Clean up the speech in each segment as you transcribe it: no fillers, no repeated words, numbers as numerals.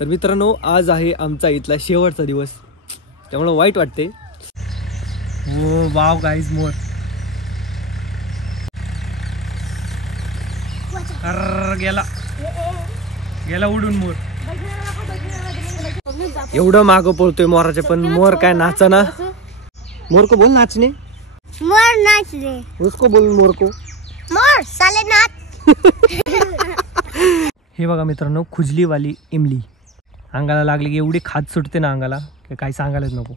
तर मित्रांनो आज आहे आमचा इथला शेवटचा दिवस, त्यामुळे वाईट वाटते. हो वाव गाईज मोर. गेला गेला उडून मोर. एवढं मागं पळतोय मोराचे, पण मोर काय नाचना. मोर को बोल नाचने. मोर नाचने. उसको बोल मोर को. मोर साले नाच. हे बघा मित्रांनो, खुजलीवाली इमली अंगाला लागली की एवढी खाज सुटते ना अंगाला, की काही सांगायलाच नको.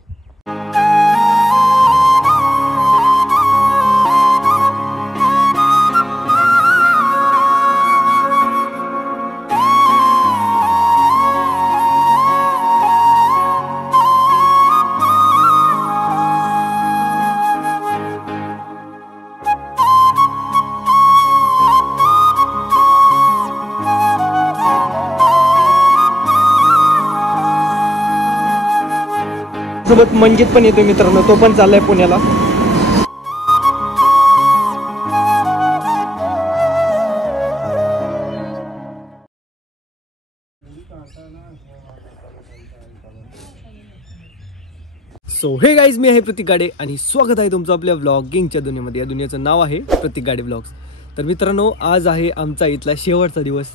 सोबत मंजित पण येतोय मित्रांनो, तो पण चाललाय पुण्याला. सो हे गाईज, मी आहे प्रतीक गाडे आणि स्वागत आहे तुमचं आपल्या व्लॉगिंगच्या दुनियेमध्ये. या दुनियेचं नाव आहे प्रतीक गाडे व्लॉग्स. तर मित्रांनो आज आहे आमचा इथला शेवटचा दिवस,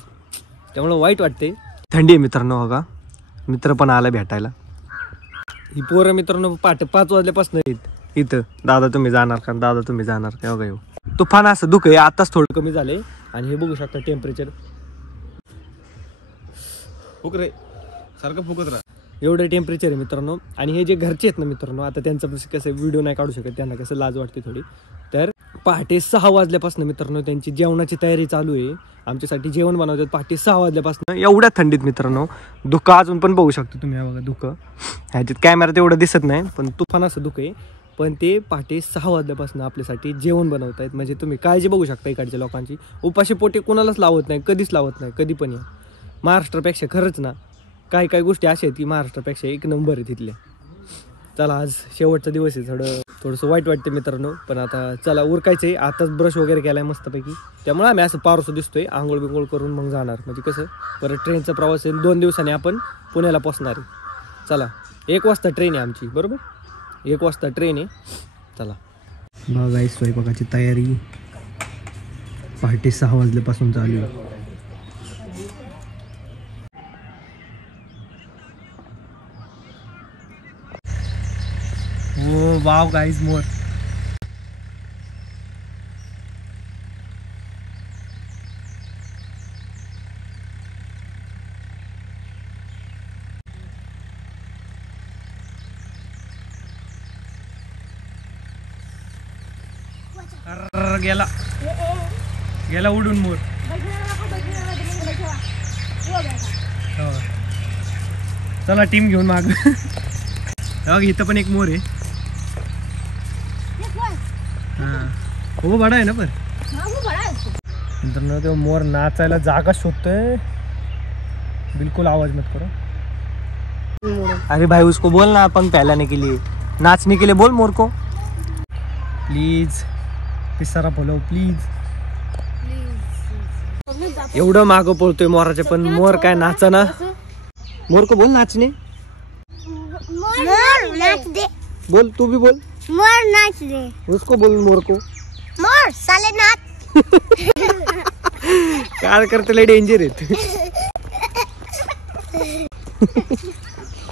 त्यामुळे वाईट वाटते. थंडी आहे मित्रांनो. बघा मित्र पण आला भेटायला. ही पोरं मित्रांनो 5 वाजल्यापासून इथं. दादा तुम्ही जाणार का, दादा तुम्ही जाणार का. बघा तुफान असं दुःख आहे, आताच थोडं कमी झालंय. आणि हे बघू शकता टेम्परेचर फुक रे सारखं फुकत राहा, एवढं टेम्परेचर आहे मित्रांनो. आणि हे जे घरचे आहेत ना मित्रांनो, आता त्यांचं कसं व्हिडिओ नाही काढू शकत, त्यांना कसं लाज वाटते थोडी. तर पहाटे 6 वाजल्यापासून मित्रांनो त्यांची जेवणाची तयारी चालू आहे. आमच्यासाठी जेवण बनवतात पहाटे 6 वाजल्यापासून. एवढ्या थंडीत मित्रांनो धुकं अजून पण बघू शकतो तुम्ही. बघा धुकं ह्याच्यात कॅमेरा तेवढं दिसत नाही, पण तुफान असं धुकं आहे. पण ते पहाटे 6 वाजल्यापासून आपल्यासाठी जेवण बनवत आहेत. म्हणजे तुम्ही काळजी बघू शकता इकडच्या लोकांची. उपाशी पोटी कोणालाच लावत नाही, कधीच लावत नाही, कधी पण या. महाराष्ट्रापेक्षा खरंच ना काही काही गोष्टी अशा आहेत की महाराष्ट्रापेक्षा एक नंबर आहे तिथल्या. चला आज शेवटचा दिवस आहे, थोडंसं वाईट वाटते मित्रांनो. पण आता चला उरकायचं आहे. आताच ब्रश वगैरे केलाय मस्तपैकी, त्यामुळे आम्ही असं पारोसं दिसतोय. आंघोळ बिंघोळ करून मग जाणार. म्हणजे कसं परत ट्रेनचा प्रवास आहे, 2 दिवसांनी आपण पुण्याला पोचणार आहे. चला 1 वाजता ट्रेन आहे आमची, बरोबर 1 वाजता ट्रेन आहे. चला बघा स्वयंपाकाची तयारी पहाटे 6 वाजल्यापासून चालू आहे. हो वाव गाईज मोर. गेला गेला उडून मोर. चला टीम घेऊन माग. इथं पण एक मोर आहे. हो बडा आहे ना, पण मित्रांनो तो मोर नाचायला जागा शोधतोय. बिल्कुल आवाज मत करो. अरे भाई उसको बोल ना पंख फैलाने के लिए, नाचने के लिए बोल मोर को प्लीज. पिसारा बोलो प्लीज. एवढं मागं पळतोय मोराचे, पण मोर काय नाचना. मोर को बोल नाचने. मोर नाच दे. बोल तू भी बोल. मोर नाच दे. उसको बोल मोर को. मोर साले नाच. काय करते लय डेंजर आहेत.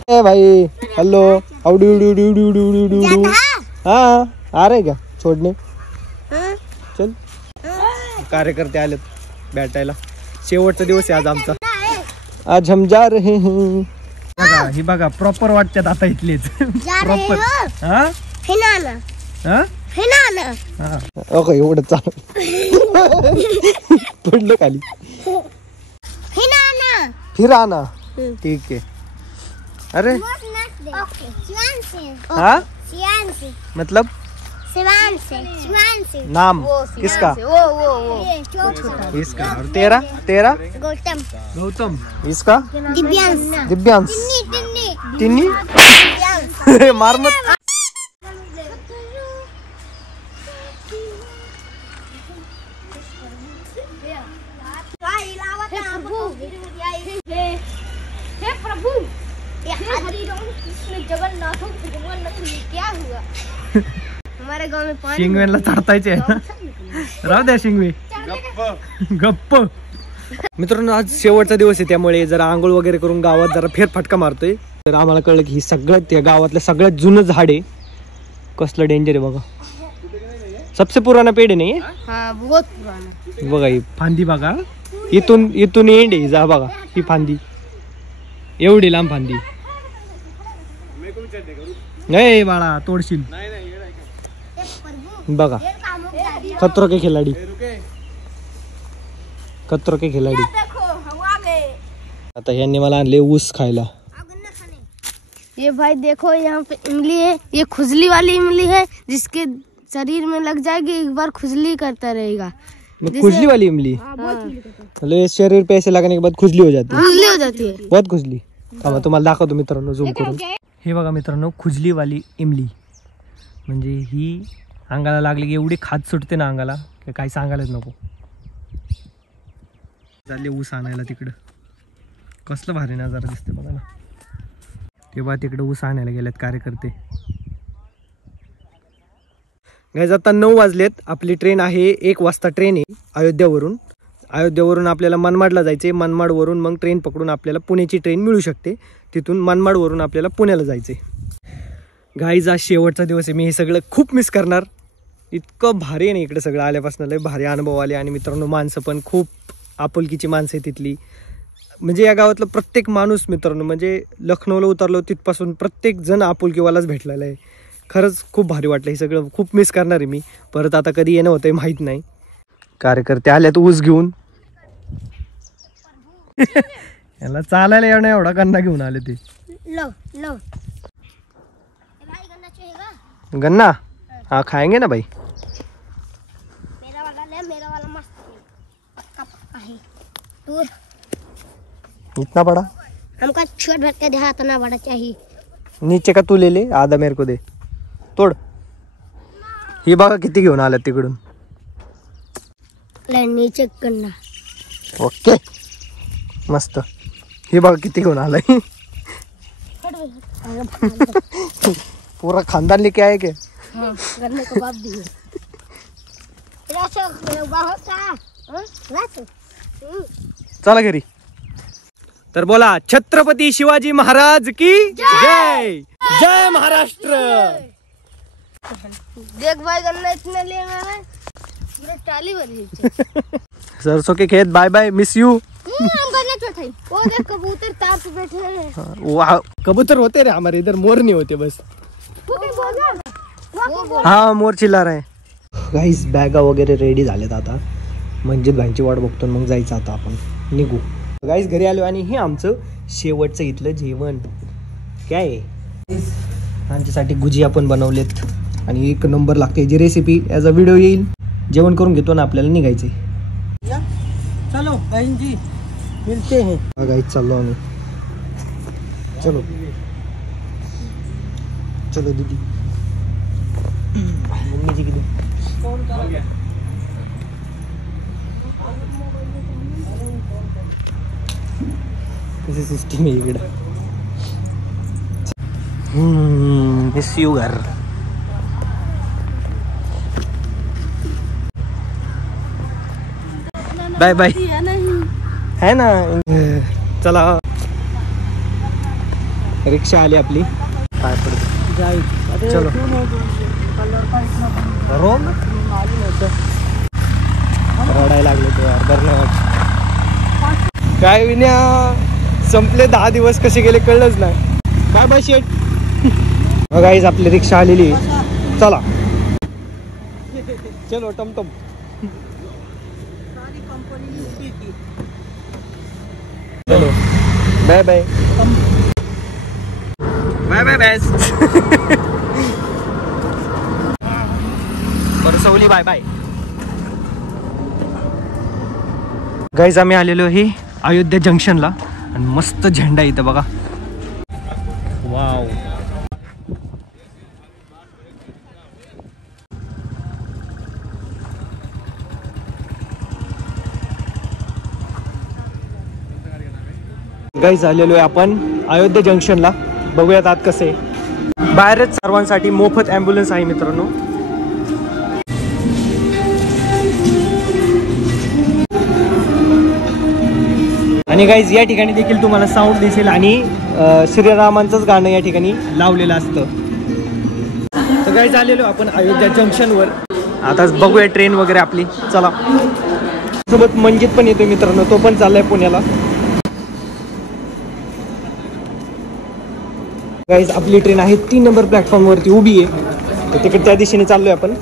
ए भाई हेलो हाउ डू. हाँ आ रहे क्या छोड़ने. चल कार्यकर्ते आलेत भेटायला. शेवटचा दिवस आहे आज आमचा. आज हम जा रहे हैं. बघा ही बघा प्रॉपर वाटतात आता इथलेच प्रॉपर. हा फिनाना. हा फिनाना. हा ओके एवढं चाल. पडलं खाली. फिनाना. फिराना ठीक आहे. अरे हाँ मतलब शिवान से नाम किसका. इसका. और तेरा गौतम. इसका दिव्यांश. तिन्नी मार मत. हे क्या हुआ? हमारे गांव में पानी शिंगवेला चढतायचे राहू द्या शिंगवे गप्प. मित्रांनो आज शेवटचा दिवस आहे त्यामुळे जरा आंघोळ वगैरे करून गावात जरा फेरफटका मारतोय. तर आम्हाला कळलं की ही सगळ्यात त्या गावातलं सगळ्यात जुनं झाड आहे. कसलं डेंजर आहे बघा. सबसे पुराना पेड़ नाही हाँ बहुत पुराना. बघा ही फांदी बघा. इथून एंड आहे जा बघा. ही फांदी एवढी लांब फांदी. नाही बाळा तोडशील बघा. खतरो के खिलाडी खतरो के खिलाडी. आता यांनी मला आणले ऊस खायला. ये भाई देखो यहाँ पे इमली है. ये खुजली वाली इमली है जिसके शरीर में लग जाएगी एक बार खुजली करता रहेगा. खुजली वाली इमली मतलब शरीर पे ऐसे लगने के बाद खुजली हो जाती है. खुजली हो जाती है बहुत खुजली. तुम्हाला दाखवतो मित्रांनो झूम करून. हे बघा मित्रांनो खुजली वाली इमली म्हणजे ही अंगाला लागली की एवढी खाज सुटते ना अंगाला की काही सांगायलाच नको. चालले ऊस आणायला तिकडं. कसलं भारी नजारा दिसते बघा ना. तेव्हा तिकडं ऊस आणायला गेल्यात कार्यकर्ते. गाईज आता 9 वाजलेत. आपली ट्रेन आहे 1 वाजता ट्रेन आहे अयोध्यावरून आपल्याला मनमाडला जायचे. मनमाडवरून मग ट्रेन पकडून आपल्याला पुण्याची ट्रेन मिळू शकते. तिथून मनमाडवरून आपल्याला पुण्याला जायचे. गाईज आज शेवटचा दिवस आहे. मी हे सगळं खूप मिस करणार. इतकं भारी आहे ना इकडे सगळं आल्यापासून लय भारी अनुभव आले. आणि मित्रांनो माणसं पण खूप आपुलकीची माणसं आहे तिथली. म्हणजे या गावातलं प्रत्येक माणूस मित्रांनो म्हणजे लखनौला उतरलो तिथपासून प्रत्येक जण आपुलकीवालाच भेटलेला आहे. खरंच खूप भारी वाटलं. हे सगळं खूप मिस करणार आहे मी. परत आता कधी येणं होतंय माहीत नाही. कार्यकर्ते आल्यात ऊस घेऊन. याला चालायला येणं एवढा गन्ना घेऊन आले ते. लो लो गन्ना हाँ खाएंगे ना भाई. मेरा वाला मस्त है. पक्का पक्का है. तू इतना बड़ा हमको छोट भर के देहात ना बड़ा चाहिए. नीचे का तू ले ले आधा मेरे को दे. तोड. ही बघा किती घेऊन आल्यात तिकडून. नीचे गन्ना. ओके मस्त. हे बघा किती घेऊन आलाय. पूरा खानदान लेके आए क्या? हाँ, गन्ने का बाप भी है. चला घरी. तर बोला छत्रपती शिवाजी महाराज की जय. जय महाराष्ट्र. देख भाई गन्ना इतने ले आए हैं. पूरा टाली भरी है. सरसों के खेत बाय बाय मिस यू. हम गन्ने बैठे. वो देख कबूतर ताप पे बैठे हैं. वाह कबूतर होते रे हमारे इधर. मोर नहीं होते बस. वो भी बोला. हा मोर चिल्ला रहा है. गाईस बॅगा वगैरे रेडी झाल्यात आता. म्हणजे भाईंची वाट बघतो मग जायचं आता आपण निघू. गाईस घरी आलो आणि हे आमचं शेवटचं इथलं जेवण काय आहे. आमच्यासाठी गुजिया पण बनवलेत आणि 1 नंबर लागते. जी रेसिपी ॲज अ व्हिडिओ येईल. जेवण करून घेतो ना आपल्याला निघायचे. चलो बहन जी मिलते हैं. गाईस चाललो आम्ही. चलो चलो दीदी. मम्मी जी किती कशी सिस्टीम आहे इकडं. मिस यू घर. बाय बाय है ना. चला रिक्षा आली आपली. काय पडत चलो रोम रडायला लागले तो यार. बरं नाही वाटत. काय विन्या संपले 10 दिवस कसे गेले कळलंच नाही. बाय बाय शेट. गाईज आपली रिक्षा आलेली. चला चलो टमटम. चलो bye bye bye bye bye. परसवली बाय बाय. गाईज आम्ही आलेलो आहे अयोध्या जंक्शनला आणि मस्त झेंडा इथं बघा. वाव. गाईज आलेलो आहे आपण अयोध्या जंक्शनला. बघूयात आत कसं आहे. बाहेरच सर्वांसाठी मोफत ॲम्ब्युलन्स आहे मित्रांनो. आणि गाईज या ठिकाणी देखील तुम्हाला साऊंड दिसेल आणि श्रीरामांचंच गाणं या ठिकाणी लावलेलं असतं. तर गाईज आलेलो आपण अयोध्या जंक्शनवर. आता बघूया ट्रेन वगैरे आपली. चला, सोबत मंजित पण येतोय मित्रांनो, तो पण चाललाय पुण्याला. गाईज आपली ट्रेन आहे 3 नंबर प्लॅटफॉर्मवरती उभी आहे. तर तिकडे त्या दिशेने चाललोय आपण.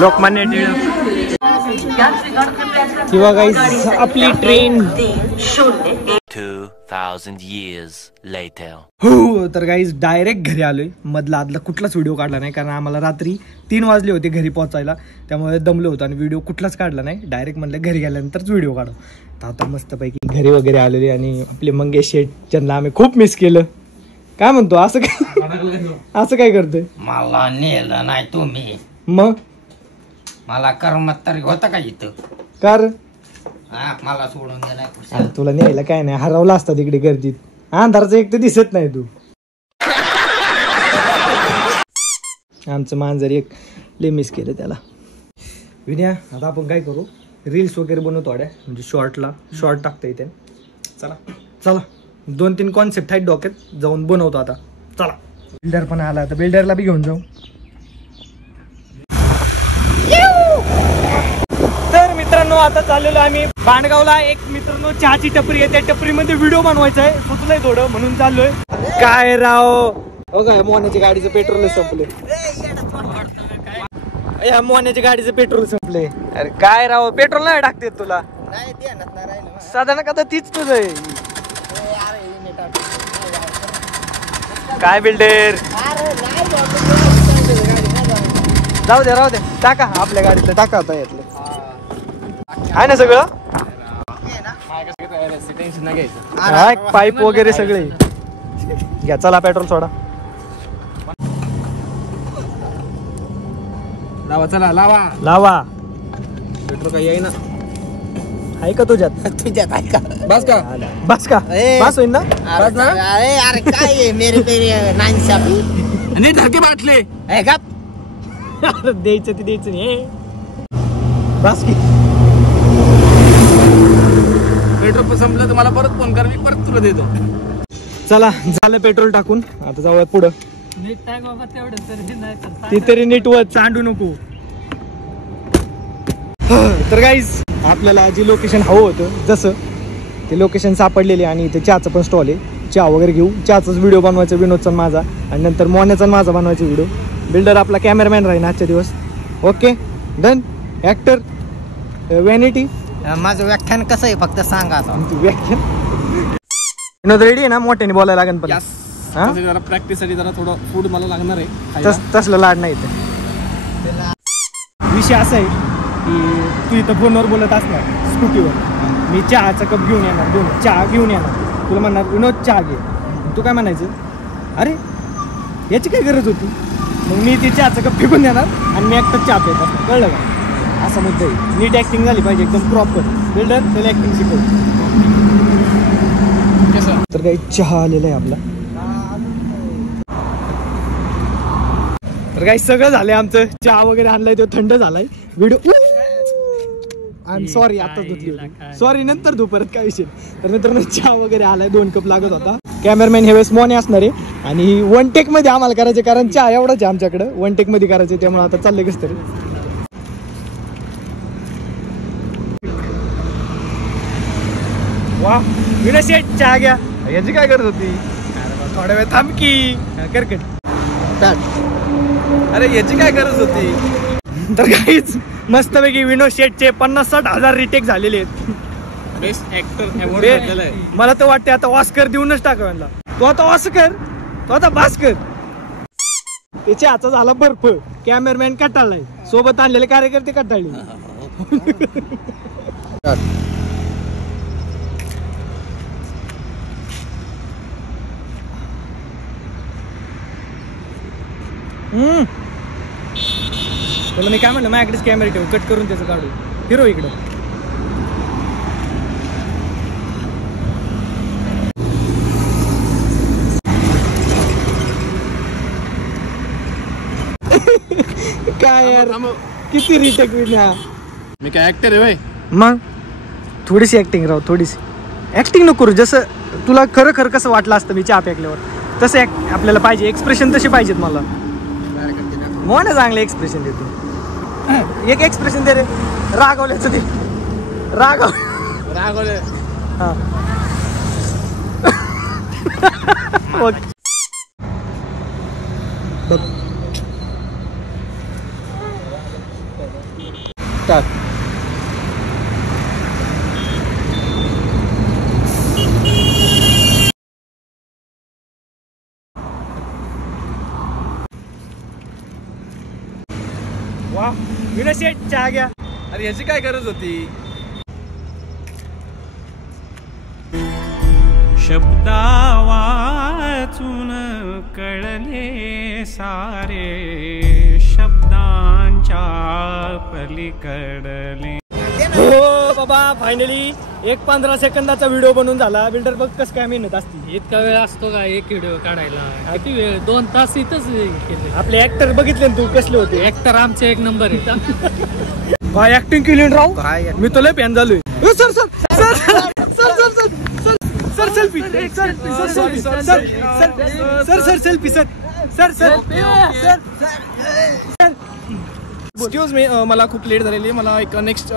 लोकमान्य टिळक किंवा गाईज आपली ट्रेन 2000 years later. हो, तर गाईज डायरेक्ट घरी आलोय. मधला आदला कुठलाच व्हिडिओ काढला नाही, कारण आम्हाला रात्री 3 वाजले होते घरी पोहोचायला. त्यामुळे दमलो होतो आणि व्हिडिओ कुठलाच काढला नाही. डायरेक्ट म्हणलं घरी गेल्यानंतरच व्हिडिओ काढू. तर आता मस्तपैकी घरी वगैरे आलेले आणि आपले मंगेश शेठ ज्यांना आम्ही खूप मिस केलं. काय म्हणतो, असं काय करतोय? मला नेलं नाही तुम्ही, मग मला करमत तरी होतं का इथं? कार मला सोडून गेलाय. तुला न्यायला काय नाही, हरवला असता तिकडे गर्दीत. अंधारचं एक तर दिसत नाही तू. आमचं मांजर एक लय मिस केलं त्याला. विनया, आता आपण काय करू, रील्स वगैरे बनवू थोड्या, म्हणजे शॉर्ट टाकता येते. चला 2-3 कॉन्सेप्ट आहेत डोक्यात, जाऊन बनवतो आता. चला, बिल्डर पण आला, तर बिल्डरला बी घेऊन जाऊ. तर मित्रांनो आता चाललेलो आम्ही बाणगावला. एक मित्रांनो चहाची टपरी आहे, त्या टपरीमध्ये व्हिडिओ बनवायचा आहे. सुचलंय थोडं म्हणून चाललोय. काय राव, हो काय मोहनाच्या गाडीचं पेट्रोल संपले. या मोहनाच्या गाडीचं पेट्रोल संपले. अरे काय राव, पेट्रोल नाही टाकते तुला साधारण का, तीच तुझं आहे. काय बिल्डर, जाऊ दे राहू दे, टाका आपल्या गाडीतलं, टाका आता यातलं. आहे ना सगळं, पाईप वगैरे सगळे घ्या. चला पेट्रोल सोडा. लावा, चला लावा. पेट्रोल काही आहे ना, आहे का तुझ्यात? तुझ्यात आहे का? बस का बस होईल ना. अरे काय मेरे नाही धरके बाटले द्यायचं ते द्यायचं नाही. बस की पेट्रोल संपलं तर मला परत फोन कर, मी परत तुला देतो. चला, झालं पेट्रोल टाकून, आता जाऊया पुढं. ते तरी नीट वर चांडू नको. तर गाईज आपल्याला जे लोकेशन हवं होतं, जसं ते लोकेशन सापडलेले आणि इथे चहाचं पण स्टॉल आहे. चहा वगैरे घेऊ, चहाचाच व्हिडिओ बनवायचा विनोदचा माझा, आणि नंतर मोन्याचा माझा बनवायचा व्हिडिओ. बिल्डर आपला कॅमेरामॅन राहील आजच्या दिवस. Okay done. Actor vanity. माझं व्याख्यान कसं आहे फक्त सांगा. व्याख्यान विनोद रेडी आहे ना, मोठ्याने बोलायला लागेल पण. जरा प्रॅक्टिस साठी जरा थोडं फूड मला लागणार आहे. तसलं लाड नाही. विषय असा आहे की तू इथं फोनवर बोलत असणार स्कूटीवर, मी चहाचा कप घेऊन येणार, 2 चहा घेऊन येणार. तुला म्हणणार विनोद चहा घे. तू काय म्हणायचं, अरे याची काय गरज होती. मग मी ते चहाचा कप फेकून देणार आणि मी एकटाच चहा पित असणार. कळलं का? असा मुद्दा आहे. नीट ऍक्टिंग झाली पाहिजे एकदम प्रॉपर. बिल्डर त्याला ऍक्टिंग शिकवतो. तर काही चहा आलेला आहे आपला. तर काही सगळं झालंय आमचं. चहा वगैरे आणलाय, तो थंड झालाय. व्हिडिओ सॉरी आताच धुतली होती, सॉरी नंतर धू परत, काय विषय. तर मित्रांनो चहा वगैरे आलाय, 2 कप लागत होता. कॅमेरामॅन हे वेळेस मोने असणार आहे आणि 1 टेक मध्ये आम्हाला करायचे, कारण चहा एवढाच आहे आमच्याकडे. 1 टेक मध्ये करायचे, त्यामुळे आता चाललंय कसं तरी. वा विनोद शेठ चहा घ्या. याची काय गरज होती, थोड्या वेळ थांब की करकट. अरे याची काय गरज होती. तर काहीच मस्तपैकी विनोद शेठचे 50-60 हजार रिटेक झालेले आहेत. बेस्ट ऍक्टर अवॉर्ड भेटलेला आहे. मला तर वाटते आता ऑस्कर देऊनच टाकायला. तो आता ऑस्कर, तो आता भास्कर. त्याच्या हाचा झाला बर्फ. कॅमेरामॅन कटाळलाय, सोबत आणलेले कार्यकर्ते कटाळले. तुला मी काय म्हणलं, माझ्याकडेच कॅमेरा ठेव, कट करून त्याचं काढू. हिरो इकडं काय यार किती रिटेक मी काय ऍक्टर आहे मग थोडीशी ऍक्टिंग राव थोडीशी ऍक्टिंग नको करू जसं तुला खरं खरं कसं वाटलं असतं मी चहा प्याकल्यावर तसं आपल्याला पाहिजे एक्सप्रेशन तसे पाहिजेत मला मोठं चांगलं एक्सप्रेशन देतो एक एक्सप्रेशन दे रे रागवल्याचं ते रागवले हा बघ टाक वा विनशेट चहा घ्या अरे याची काय गरज होती शब्दा वाचून कळले सारे शब्दांच्या पलीकडले हो बाबा फायनली 1-15 सेकंदाचा व्हिडिओ बनवून झाला बिल्डर बघ कसं काय मेहनत असते इतका वेळ असतो का एक व्हिडिओ काढायला किती वेळ 2 तास इथंच केले आपले ऍक्टर बघितले ना तू कसले होते ऍक्टर आमचे 1 नंबर आहे काय ऍक्टिंग केली ना राव मी तुला फॅन झालोय sir sir sir sir sir sir selfie sir selfie sir excuse me मला खूप लेट झालेली आहे मला एक नेक्स्ट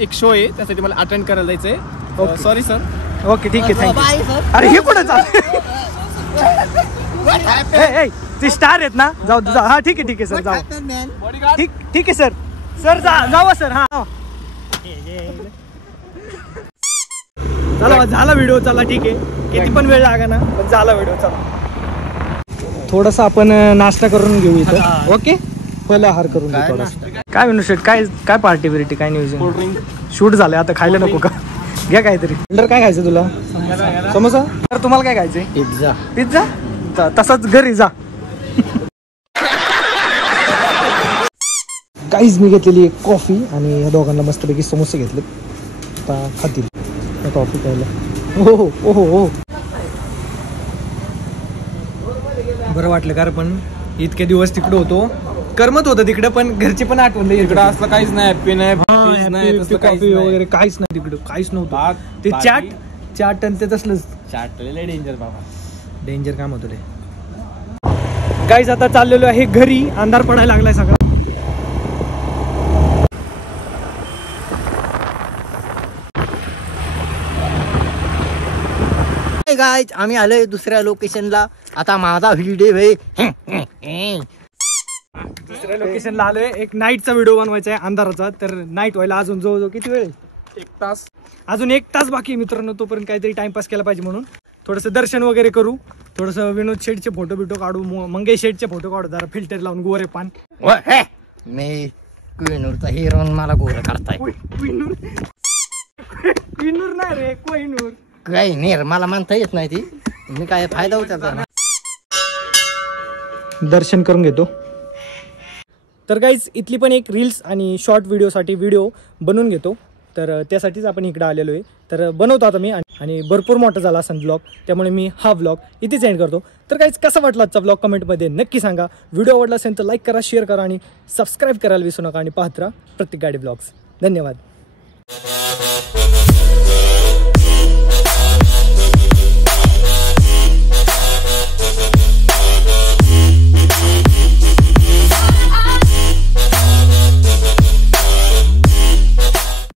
एक शो आहे त्यासाठी मला अटेंड करायला जायचंय सॉरी सर ओके ठीक आहे थँक्यू अरे हे कुठं चाल ते स्टार आहेत ना जाऊ जा हा ठीक आहे सर जाऊ ठीक आहे सर जावा सर हा चला झाला व्हिडिओ चला ठीक आहे किती पण वेळ लागा ना पण झाला व्हिडिओ चला थोडासा आपण नाश्ता करून घेऊ इथं ओके फलाहार करून घेऊ थोडासा काय विनू शेट काय पार्टी बिर्टी काय नियोजन शूट झालंय आता खायला नको का घ्या काहीतरी काय खायचं तुला समोसा तर तुम्हाला काय खायचंय पिझ्झा तसाच घरी जा काहीच मी घेतलेली एक कॉफी आणि या दोघांना मस्तपैकी समोसे घेतले आता खातील कॉफी प्यायला हो बरं वाटलं कारण पण इतके दिवस तिकडं होतो करमत होतं तिकडं पण घरची पण आठवण इकडं असलं काहीच नाही हॅपी नाही कॉफी वगैरे काहीच नाही तिकडं काहीच नव्हतं ते चाट आणि ते तसलंच डेंजर बाबा डेंजर काम होतं ते गाईज आता चाललेलो आहे घरी अंधार पडायला लागलाय सगळा गाइस आम्ही आलोय दुसऱ्या लोकेशनला आता माझा व्हिडिओ आहे दुसऱ्या लोकेशनला आलोय एक नाईटचा व्हिडिओ बनवायचा आहे अंधाराचा तर नाईट व्हायला अजून जवळजवळ किती वेळ 1 तास अजून 1 तास बाकी मित्रांनो तोपर्यंत काहीतरी टाइमपास केला पाहिजे म्हणून थोडंसं दर्शन वगैरे करू थोडंसं विनोद शेठचे फोटो काढू मंगेश शेठचे फोटो काढू जरा फिल्टर लावून गोरे पान मी क्वीनूरचा हिरो मला गोर करताय क्वीनूर नाही रे कोहिनूर काही नाही मला म्हणता येत नाही ती मी काय फायदा होता दर्शन करून घेतो तर गाईज इथली पण एक रील्स आणि शॉर्ट व्हिडिओसाठी व्हिडिओ बनवून घेतो तर त्यासाठीच आपण इकडे आलेलो आहे तर बनवतो आता मी आणि भरपूर मोठा झाला असेल ब्लॉग त्यामुळे मी हा ब्लॉग इथेच एंड करतो तर गाईज कसा वाटला आजचा ब्लॉग कमेंटमध्ये नक्की सांगा व्हिडिओ आवडला असेल तर लाईक करा शेअर करा आणि सबस्क्राईब करायला विसरू नका आणि पाहत राहा प्रत्येक गाडी ब्लॉग्स धन्यवाद